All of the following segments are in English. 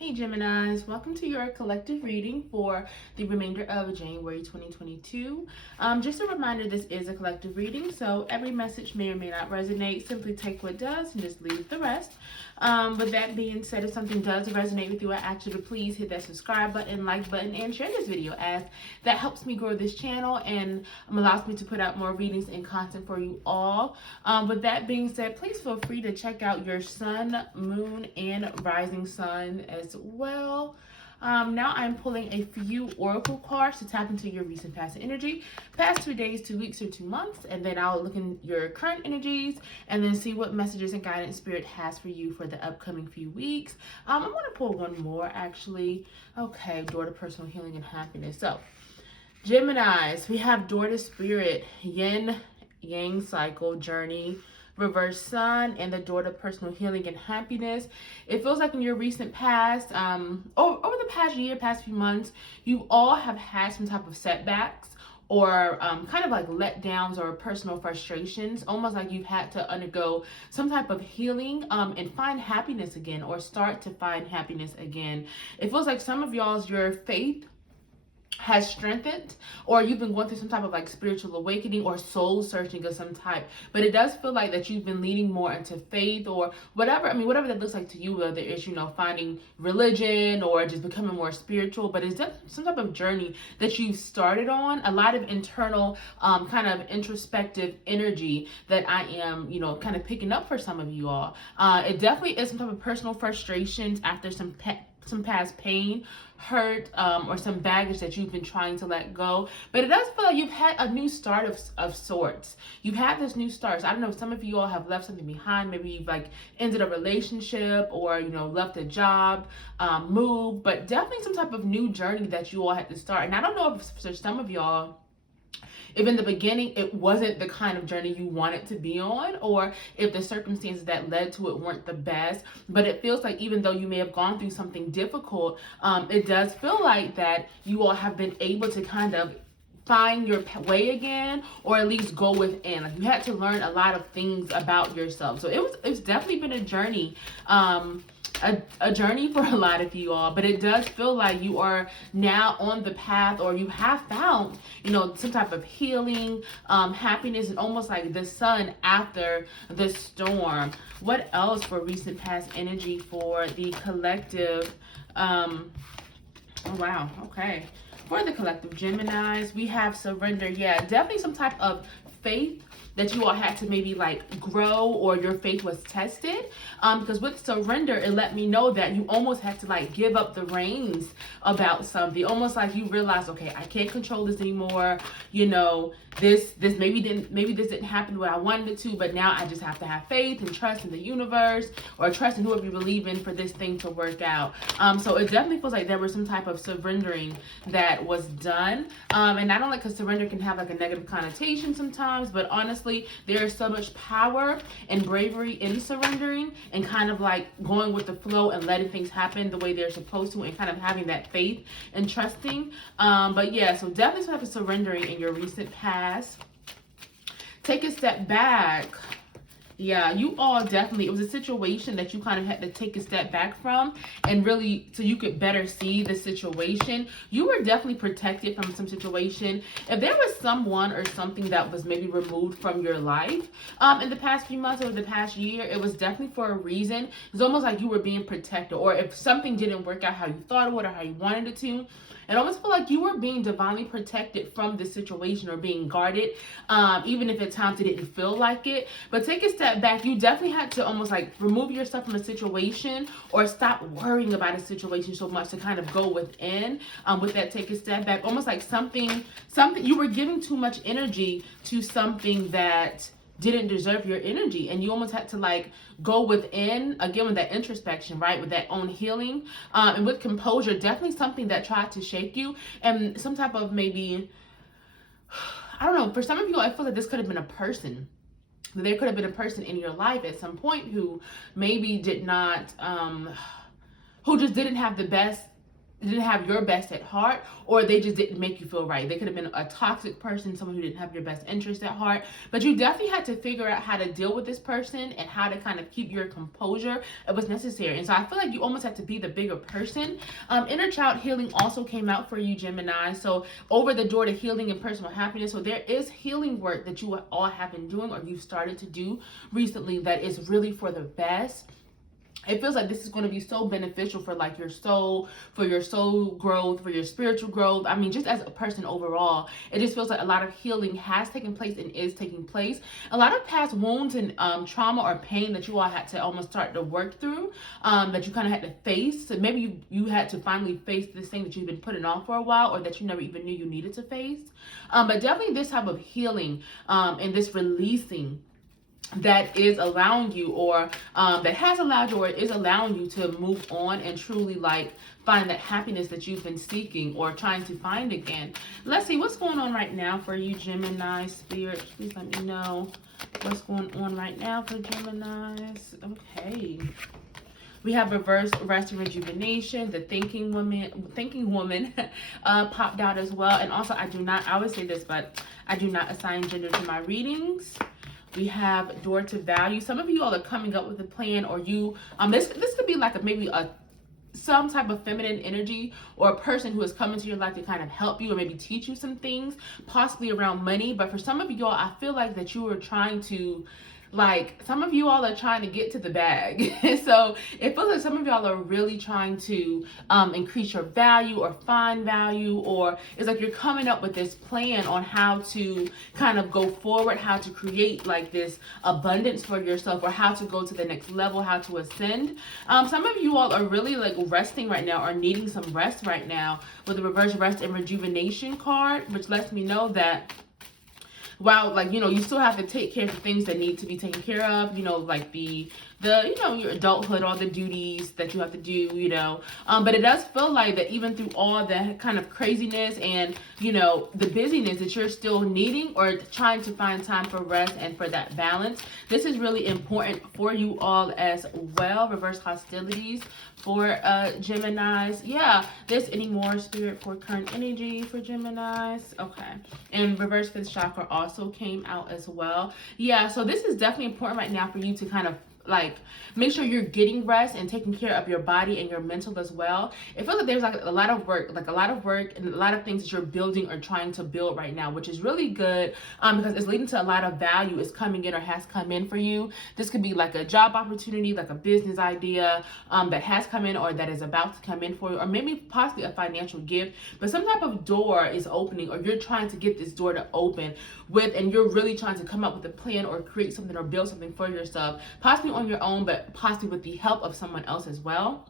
Hey Geminis, welcome to your collective reading for the remainder of January 2022. Just a reminder, this is a collective reading, so every message may or may not resonate. Simply take what does and just leave the rest. With that being said, if something does resonate with you, I ask you to please hit that subscribe button, like button, and share this video, as that helps me grow this channel and allows me to put out more readings and content for you all. With that being said, please feel free to check out your sun, moon, and rising sun as well. Now I'm pulling a few oracle cards to tap into your recent past energy, past 2 days, 2 weeks, or 2 months, and then I'll look in your current energies and then see what messages and guidance spirit has for you for the upcoming few weeks. I'm going to pull one more actually. Okay, door to personal healing and happiness. So Geminis, we have door to spirit, yin yang cycle, journey, reverse sun, and the door to personal healing and happiness. It feels like in your recent past, over the past year, past few months, you all have had some type of setbacks or kind of like letdowns or personal frustrations, almost like you've had to undergo some type of healing and find happiness again, or start to find happiness again. It feels like some of y'all's, your faith has strengthened, or you've been going through some type of like spiritual awakening or soul searching of some type, but it does feel like that you've been leaning more into faith or whatever. I mean, whatever that looks like to you, whether it's, finding religion or just becoming more spiritual, but it's just some type of journey that you've started on. A lot of internal kind of introspective energy that I am, kind of picking up for some of you all. It definitely is some type of personal frustrations after some past pain, hurt, or some baggage that you've been trying to let go. But it does feel like you've had a new start of sorts. You've had this new start. So I don't know if some of you all have left something behind. Maybe you've ended a relationship, or left a job, moved, but definitely some type of new journey that you all had to start. And I don't know if for some of y'all, if in the beginning it wasn't the kind of journey you wanted to be on, or if the circumstances that led to it weren't the best, but it feels like even though you may have gone through something difficult, it does feel like that you all have been able to kind of find your way again, or at least go within. Like, you had to learn a lot of things about yourself. So it's definitely been a journey. A journey for a lot of you all, but it does feel like you are now on the path, or you have found, some type of healing, happiness, and almost like the sun after the storm. What else for recent past energy for the collective? Oh, wow. Okay. For the collective Geminis, we have surrender. Yeah, definitely some type of faith that you all had to maybe grow, or your faith was tested, because with surrender, it let me know that you almost had to give up the reins about something, almost like you realized, okay, I can't control this anymore. This maybe this didn't happen the way I wanted it to, but now I just have to have faith and trust in the universe, or trust in whoever you believe in, for this thing to work out. So it definitely feels like there was some type of surrendering that was done, and I don't like, because surrender can have a negative connotation sometimes, but honestly, there is so much power and bravery in surrendering, and kind of going with the flow and letting things happen the way they're supposed to, and kind of having that faith and trusting. But yeah, so definitely some type of surrendering in your recent past. Take a step back. Yeah, you all definitely, it was a situation that you kind of had to take a step back from, and really, so you could better see the situation. You were definitely protected from some situation. If there was someone or something that was maybe removed from your life in the past few months or the past year, it was definitely for a reason. It's almost like you were being protected, or if something didn't work out how you thought it would, or how you wanted it to, it almost felt like you were being divinely protected from this situation, or being guarded, even if at times it didn't feel like it. But take a step back. You definitely had to almost remove yourself from a situation, or stop worrying about a situation so much, to kind of go within. With that, take a step back. Almost like something you were giving too much energy to something that didn't deserve your energy, and you almost had to go within again with that introspection, right, with that own healing, and with composure. Definitely something that tried to shake you, and some type of, maybe, I don't know, for some of you, I feel like this could have been a person. There could have been a person in your life at some point who maybe did not, who just didn't have the best didn't have your best at heart, or they just didn't make you feel right. They could have been a toxic person, someone who didn't have your best interest at heart, but you definitely had to figure out how to deal with this person and how to kind of keep your composure. It was necessary. And so I feel like you almost have to be the bigger person. Inner child healing also came out for you, Gemini. So over the door to healing and personal happiness. So there is healing work that you all have been doing, or you've started to do recently, that is really for the best. It feels like this is going to be so beneficial for like your soul, for your soul growth, for your spiritual growth. I mean, just as a person overall, it just feels like a lot of healing has taken place and is taking place. A lot of past wounds and trauma or pain that you all had to almost start to work through, that you kind of had to face. So maybe you had to finally face this thing that you've been putting off for a while, or that you never even knew you needed to face. But definitely this type of healing and this releasing that is allowing you, or that has allowed you, or is allowing you to move on and truly like find that happiness that you've been seeking or trying to find again. Let's see what's going on right now for you, Gemini spirit. Please let me know what's going on right now for Geminis. Okay. We have reverse rest and rejuvenation. The thinking woman popped out as well. And also, I always say this, but I do not assign gender to my readings. We have door to value. Some of you all are coming up with a plan, or you this could be like some type of feminine energy, or a person who has come into your life to kind of help you or maybe teach you some things, possibly around money. But for some of you all, I feel like that you are trying to, like, some of you all are trying to get to the bag. So it feels like some of y'all are really trying to increase your value or find value, or it's like you're coming up with this plan on how to kind of go forward, how to create like this abundance for yourself, or how to go to the next level, how to ascend. Some of you all are really like resting right now, or needing some rest right now, with the reverse rest and rejuvenation card, which lets me know that while, like, you know, you still have to take care of the things that need to be taken care of, you know, like the you know, your adulthood, all the duties that you have to do, you know, but it does feel like that even through all the kind of craziness and, you know, the busyness, that you're still needing or trying to find time for rest and for that balance. This is really important for you all as well. Reverse hostilities for Geminis. Yeah, there's any more spirit for current energy for Geminis. Okay. And reverse fifth chakra also came out as well. Yeah, so this is definitely important right now for you to kind of like make sure you're getting rest and taking care of your body and your mental as well. It feels like there's like a lot of work and a lot of things that you're building or trying to build right now, which is really good, because it's leading to a lot of value is coming in or has come in for you. This could be like a job opportunity, like a business idea that has come in or that is about to come in for you, or maybe possibly a financial gift, but some type of door is opening, or you're trying to get this door to open with, and you're really trying to come up with a plan or create something or build something for yourself, possibly on your own, but possibly with the help of someone else as well.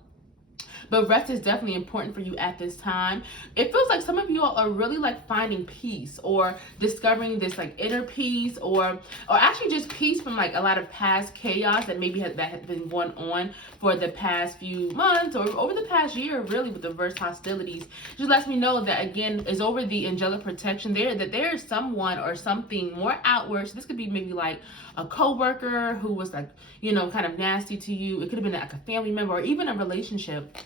But rest is definitely important for you at this time. It feels like some of you all are really like finding peace, or discovering this like inner peace, or actually just peace from like a lot of past chaos that maybe has been going on for the past few months or over the past year, really, with the reverse hostilities. Just lets me know that, again, is over the angelic protection there, that there is someone or something more outward. So this could be maybe like a coworker who was like, you know, kind of nasty to you. It could have been like a family member, or even a relationship,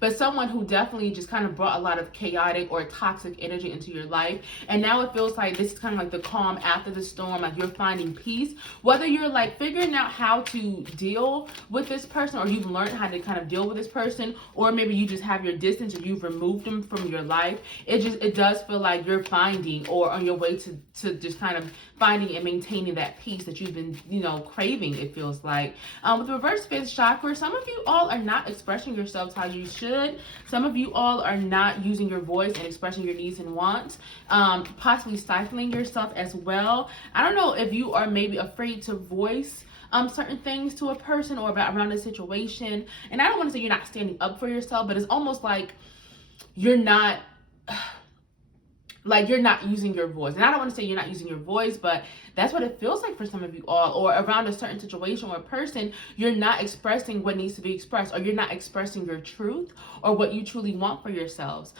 but someone who definitely just kind of brought a lot of chaotic or toxic energy into your life. And now it feels like this is kind of like the calm after the storm, like you're finding peace, whether you're like figuring out how to deal with this person, or you've learned how to kind of deal with this person, or maybe you just have your distance or you've removed them from your life. It does feel like you're finding, or on your way to just kind of finding and maintaining that peace that you've been, you know, craving, it feels like. With the reverse fifth chakra, some of you all are not expressing yourselves how you should. Some of you all are not using your voice and expressing your needs and wants, possibly stifling yourself as well. I don't know if you are maybe afraid to voice certain things to a person or around a situation. And I don't want to say you're not standing up for yourself, but it's almost like you're not like you're not using your voice. And I don't want to say you're not using your voice, but that's what it feels like for some of you all. Or around a certain situation or person, you're not expressing what needs to be expressed, or you're not expressing your truth or what you truly want for yourselves.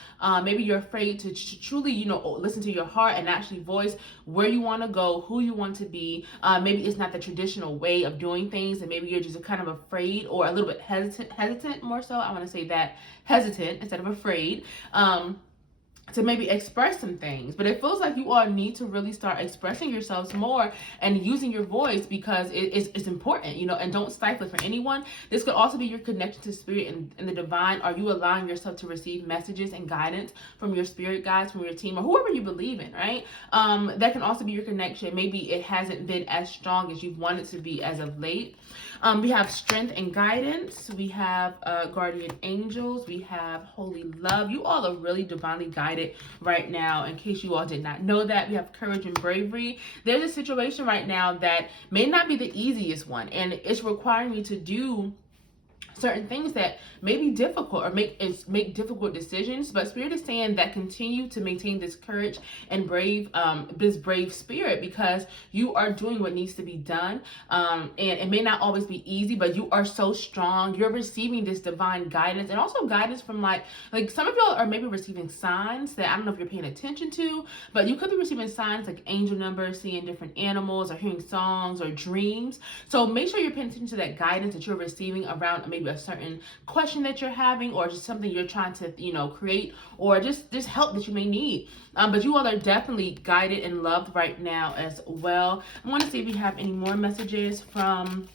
Maybe you're afraid to truly, you know, listen to your heart and actually voice where you want to go, who you want to be. Maybe it's not the traditional way of doing things, and maybe you're just kind of afraid or a little bit hesitant more so. I want to say that hesitant instead of afraid. To maybe express some things, but it feels like you all need to really start expressing yourselves more and using your voice, because it's important, you know, and don't stifle it for anyone. This could also be your connection to spirit and the divine. Are you allowing yourself to receive messages and guidance from your spirit guides, from your team, or whoever you believe in, right? That can also be your connection. Maybe it hasn't been as strong as you've wanted to be as of late. We have strength and guidance. We have guardian angels. We have holy love. You all are really divinely guided right now, in case you all did not know that. We have courage and bravery. There's a situation right now that may not be the easiest one, and it's requiring you to do certain things that may be difficult or make difficult decisions, but spirit is saying that continue to maintain this courage and this brave spirit, because you are doing what needs to be done, and it may not always be easy, but you are so strong. You're receiving this divine guidance, and also guidance from like some of y'all are maybe receiving signs that I don't know if you're paying attention to, but you could be receiving signs like angel numbers, seeing different animals, or hearing songs or dreams. So make sure you're paying attention to that guidance that you're receiving around maybe a certain question that you're having, or just something you're trying to, you know, create, or just help that you may need. But you all are definitely guided and loved right now as well. I want to see if we have any more messages from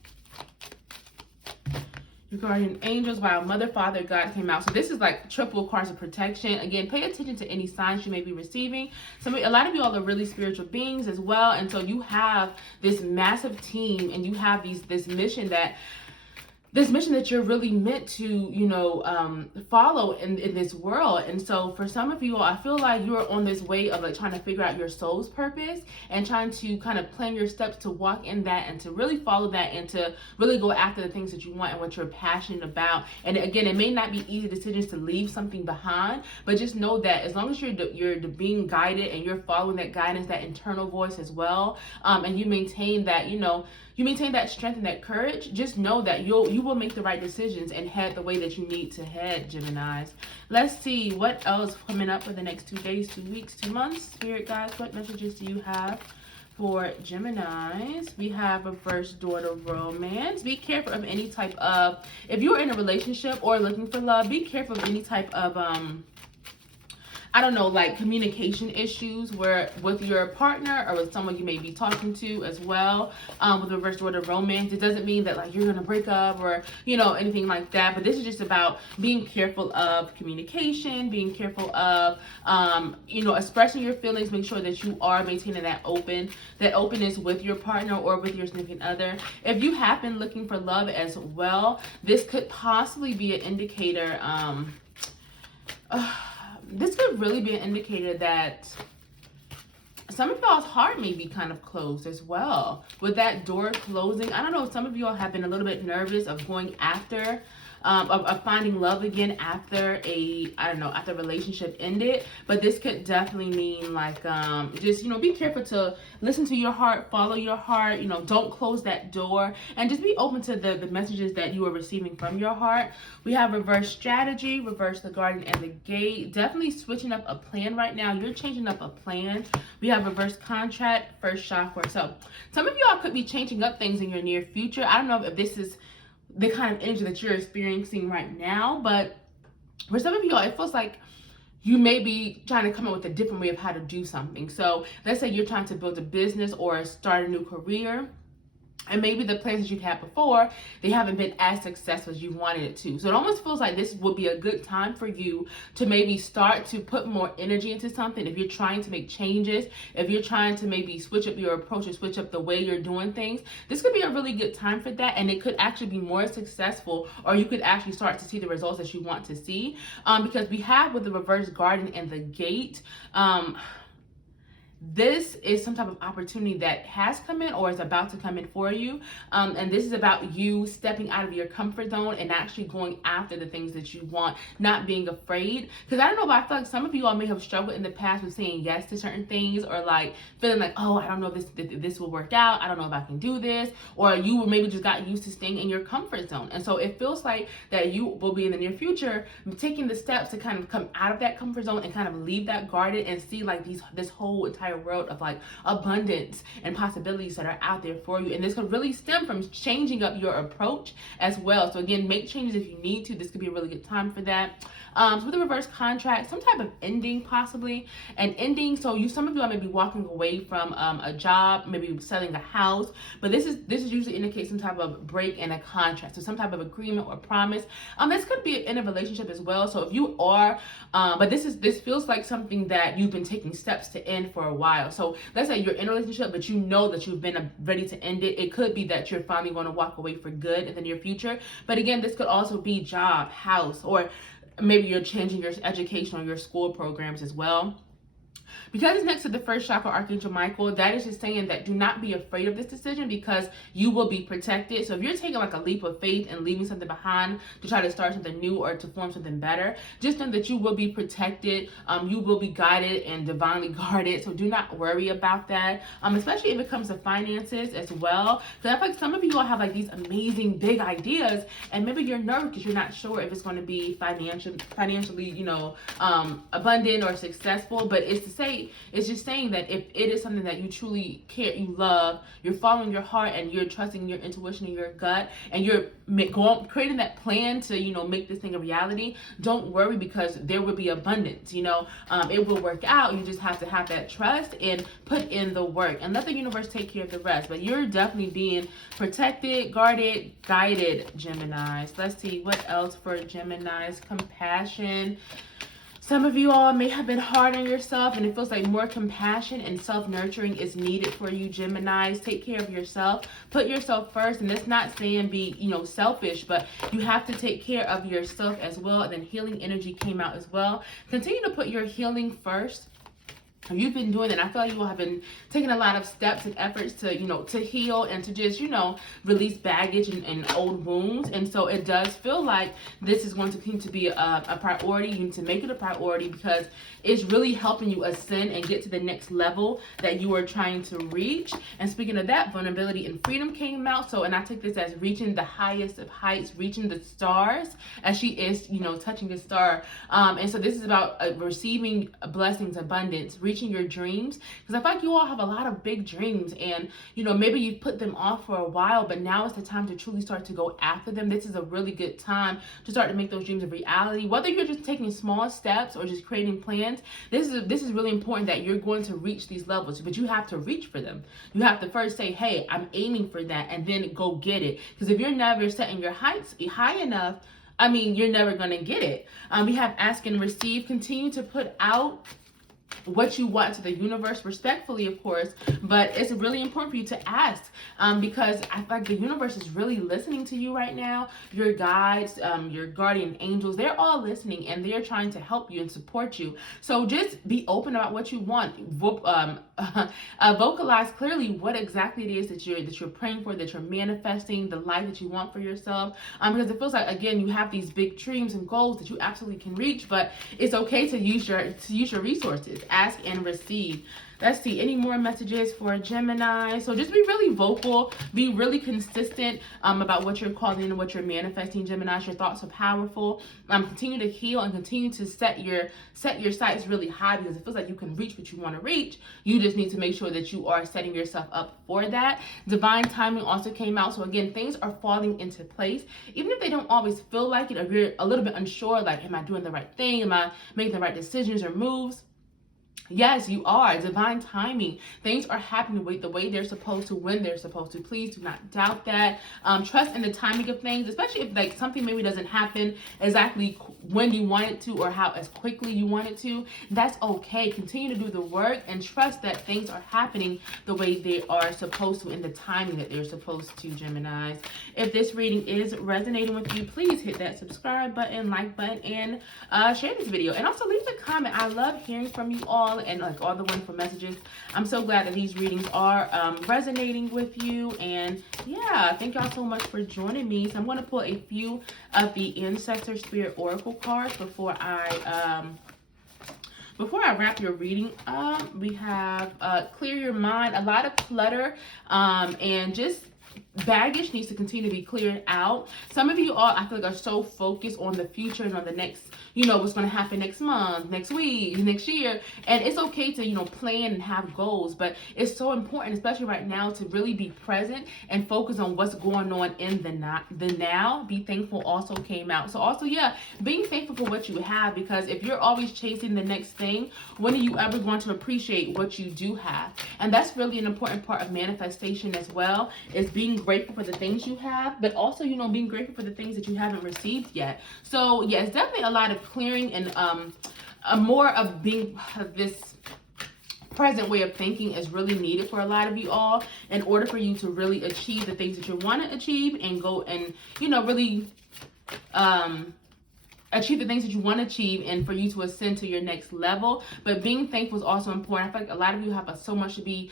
your guardian angels. Wow, Mother, Father, God came out. So this is like triple cards of protection. Again, pay attention to any signs you may be receiving. A lot of you all are really spiritual beings as well, and so you have this massive team, and you have this mission that you're really meant to, you know, follow in this world. And so for some of you all, I feel like you're on this way of like trying to figure out your soul's purpose and trying to kind of plan your steps to walk in that and to really follow that and to really go after the things that you want and what you're passionate about. And again, it may not be easy decisions to leave something behind, but just know that as long as you're being guided and you're following that guidance, that internal voice as well, and you maintain that, you know, you maintain that strength and that courage, just know that you will make the right decisions and head the way that you need to head, Geminis. Let's see what else coming up for the next 2 days, 2 weeks, 2 months. Spirit guides, what messages do you have for Geminis? We have reverse door to romance. Be careful of any type of, if you're in a relationship or looking for love, be careful of any type of I don't know, like communication issues where with your partner or with someone you may be talking to as well. With reverse door to romance, it doesn't mean that like you're gonna break up or, you know, anything like that, but this is just about being careful of communication, being careful of you know, expressing your feelings. Make sure that you are maintaining that openness with your partner or with your significant other. If you have been looking for love as well, this could possibly be an indicator this could really be an indicator that some of y'all's heart may be kind of closed as well. With that door closing, I don't know, some of y'all have been a little bit nervous of going after, of finding love again after after a relationship ended. But this could definitely mean like, just, you know, be careful to listen to your heart, follow your heart, you know, don't close that door, and just be open to the messages that you are receiving from your heart. We have reverse strategy, reverse the garden and the gate. Definitely switching up a plan right now. You're changing up a plan. We have reverse contract, first chakra. So some of y'all could be changing up things in your near future. I don't know if this is the kind of energy that you're experiencing right now, but for some of y'all, it feels like you may be trying to come up with a different way of how to do something. So let's say you're trying to build a business or start a new career, and maybe the plans that you've had before, they haven't been as successful as you wanted it to. So it almost feels like this would be a good time for you to maybe start to put more energy into something. If you're trying to make changes, if you're trying to maybe switch up your approach or switch up the way you're doing things, this could be a really good time for that. And it could actually be more successful, or you could actually start to see the results that you want to see. Because we have with the reverse garden and the gate, this is some type of opportunity that has come in or is about to come in for you. And this is about you stepping out of your comfort zone and actually going after the things that you want, not being afraid. Because I don't know, but I feel like some of you all may have struggled in the past with saying yes to certain things, or like feeling like, oh, I don't know if this will work out. I don't know if I can do this. Or you maybe just got used to staying in your comfort zone. And so it feels like that you will be in the near future taking the steps to kind of come out of that comfort zone and kind of leave that guarded and see like this whole entire world of like abundance and possibilities that are out there for you. And this could really stem from changing up your approach as well. So again, make changes if you need to. This could be a really good time for that. So with a reverse contract, some type of ending, possibly an ending. So some of you may be walking away from a job, maybe selling a house, but this usually indicates some type of break in a contract. So some type of agreement or promise. This could be in a relationship as well. So if you are, but this feels like something that you've been taking steps to end for a while. So let's say you're in a relationship, but you know that you've been ready to end it. It could be that you're finally going to walk away for good in the near future. But again, this could also be job, house, or maybe you're changing your education or your school programs as well. Because it's next to the first chakra, Archangel Michael, that is just saying that do not be afraid of this decision because you will be protected. So if you're taking like a leap of faith and leaving something behind to try to start something new or to form something better, just know that you will be protected. You will be guided and divinely guarded. So do not worry about that, especially if it comes to finances as well. Because I feel like some of you all have like these amazing big ideas and maybe you're nervous because you're not sure if it's going to be financially, abundant or successful. But it's just saying that if it is something that you truly care, you love, you're following your heart and you're trusting your intuition and your gut, and you're creating that plan to, make this thing a reality, don't worry because there will be abundance, it will work out. You just have to have that trust and put in the work and let the universe take care of the rest. But you're definitely being protected, guarded, guided, Geminis. Let's see what else for Geminis. Compassion. Some of you all may have been hard on yourself and it feels like more compassion and self-nurturing is needed for you, Geminis. Take care of yourself. Put yourself first. And that's not saying be, selfish, but you have to take care of yourself as well. And then healing energy came out as well. Continue to put your healing first. You've been doing it. I feel like you all have been taking a lot of steps and efforts to, to heal and to just, release baggage and old wounds. And so it does feel like this is going to continue to be a priority. You need to make it a priority because it's really helping you ascend and get to the next level that you are trying to reach. And speaking of that, vulnerability and freedom came out. So, and I take this as reaching the highest of heights, reaching the stars as she is, touching the star. And so this is about receiving blessings, abundance, reaching your dreams, because I feel like you all have a lot of big dreams and maybe you've put them off for a while, but now is the time to truly start to go after them. This is a really good time to start to make those dreams a reality, whether you're just taking small steps or just creating plans. This is really important that you're going to reach these levels, but you have to reach for them. You have to first say, hey, I'm aiming for that, and then go get it. Because if you're never setting your heights high enough, you're never going to get it. We have ask and receive. Continue to put out what you want to the universe, respectfully, of course, but it's really important for you to ask because I feel like the universe is really listening to you right now. Your guides, your guardian angels, they're all listening and they're trying to help you and support you. So just be open about what you want. Vocalize clearly what exactly it is that you're praying for, that you're manifesting, the life that you want for yourself. Because it feels like, again, you have these big dreams and goals that you absolutely can reach, but it's okay to use your resources. Ask and receive. Let's see, any more messages for Gemini? So just be really vocal, be really consistent about what you're calling and what you're manifesting, Gemini. Your thoughts are powerful. Continue to heal and continue to set your sights really high because it feels like you can reach what you want to reach. You just need to make sure that you are setting yourself up for that. Divine timing also came out. So again, things are falling into place. Even if they don't always feel like it, or you're a little bit unsure, like, am I doing the right thing? Am I making the right decisions or moves? Yes, you are. Divine timing. Things are happening the way they're supposed to, when they're supposed to. Please do not doubt that. Trust in the timing of things, especially if like something maybe doesn't happen exactly when you want it to or as quickly you want it to. That's okay. Continue to do the work and trust that things are happening the way they are supposed to in the timing that they're supposed to, Geminis. If this reading is resonating with you, please hit that subscribe button, like button, and share this video. And also leave a comment. I love hearing from you all. all and like all the wonderful messages. I'm so glad that these readings are resonating with you. And yeah, thank y'all so much for joining me. So I'm going to pull a few of the Ancestor Spirit Oracle cards before I wrap your reading up. We have clear your mind. A lot of clutter and just baggage needs to continue to be cleared out. Some of you all, I feel like, are so focused on the future and on the next, what's going to happen next month, next week, next year. And it's okay to, plan and have goals, but it's so important, especially right now, to really be present and focus on what's going on in the now. Be thankful also came out. So also, yeah, being thankful for what you have, because if you're always chasing the next thing, when are you ever going to appreciate what you do have? And that's really an important part of manifestation as well, is being grateful for the things you have, but also, being grateful for the things that you haven't received yet. So yeah, it's definitely a lot of clearing and more of being this present way of thinking is really needed for a lot of you all in order for you to really achieve the things that you want to achieve and go and, really achieve the things that you want to achieve and for you to ascend to your next level. But being thankful is also important. I feel like a lot of you have so much to be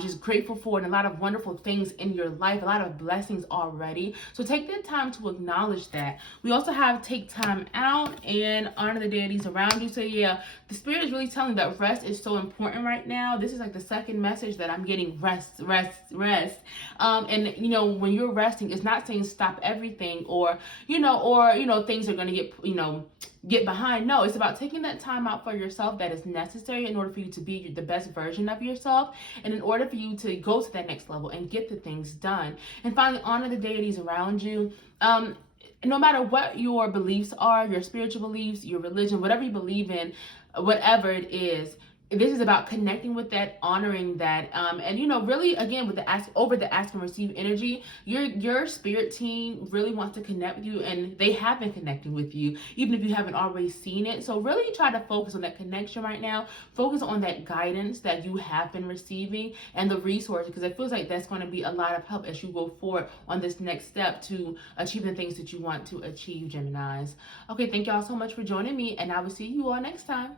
just grateful for, and a lot of wonderful things in your life, a lot of blessings already. So take the time to acknowledge that. We also have take time out and honor the deities around you. So yeah, the Spirit is really telling that rest is so important right now. This is like the second message that I'm getting, rest. And when you're resting, it's not saying stop everything or things are going to get behind. No, it's about taking that time out for yourself that is necessary in order for you to be the best version of yourself, and in order for you to go to that next level and get the things done. And finally, honor the deities around you. No matter what your beliefs are, your spiritual beliefs, your religion, whatever you believe in, whatever it is, this is about connecting with that, honoring that, and really, again, with the ask and receive energy, your spirit team really wants to connect with you, and they have been connecting with you, even if you haven't already seen it. So really try to focus on that connection right now. Focus on that guidance that you have been receiving and the resources, because it feels like that's going to be a lot of help as you go forward on this next step to achieve the things that you want to achieve, Geminis. Okay, thank y'all so much for joining me, and I will see you all next time.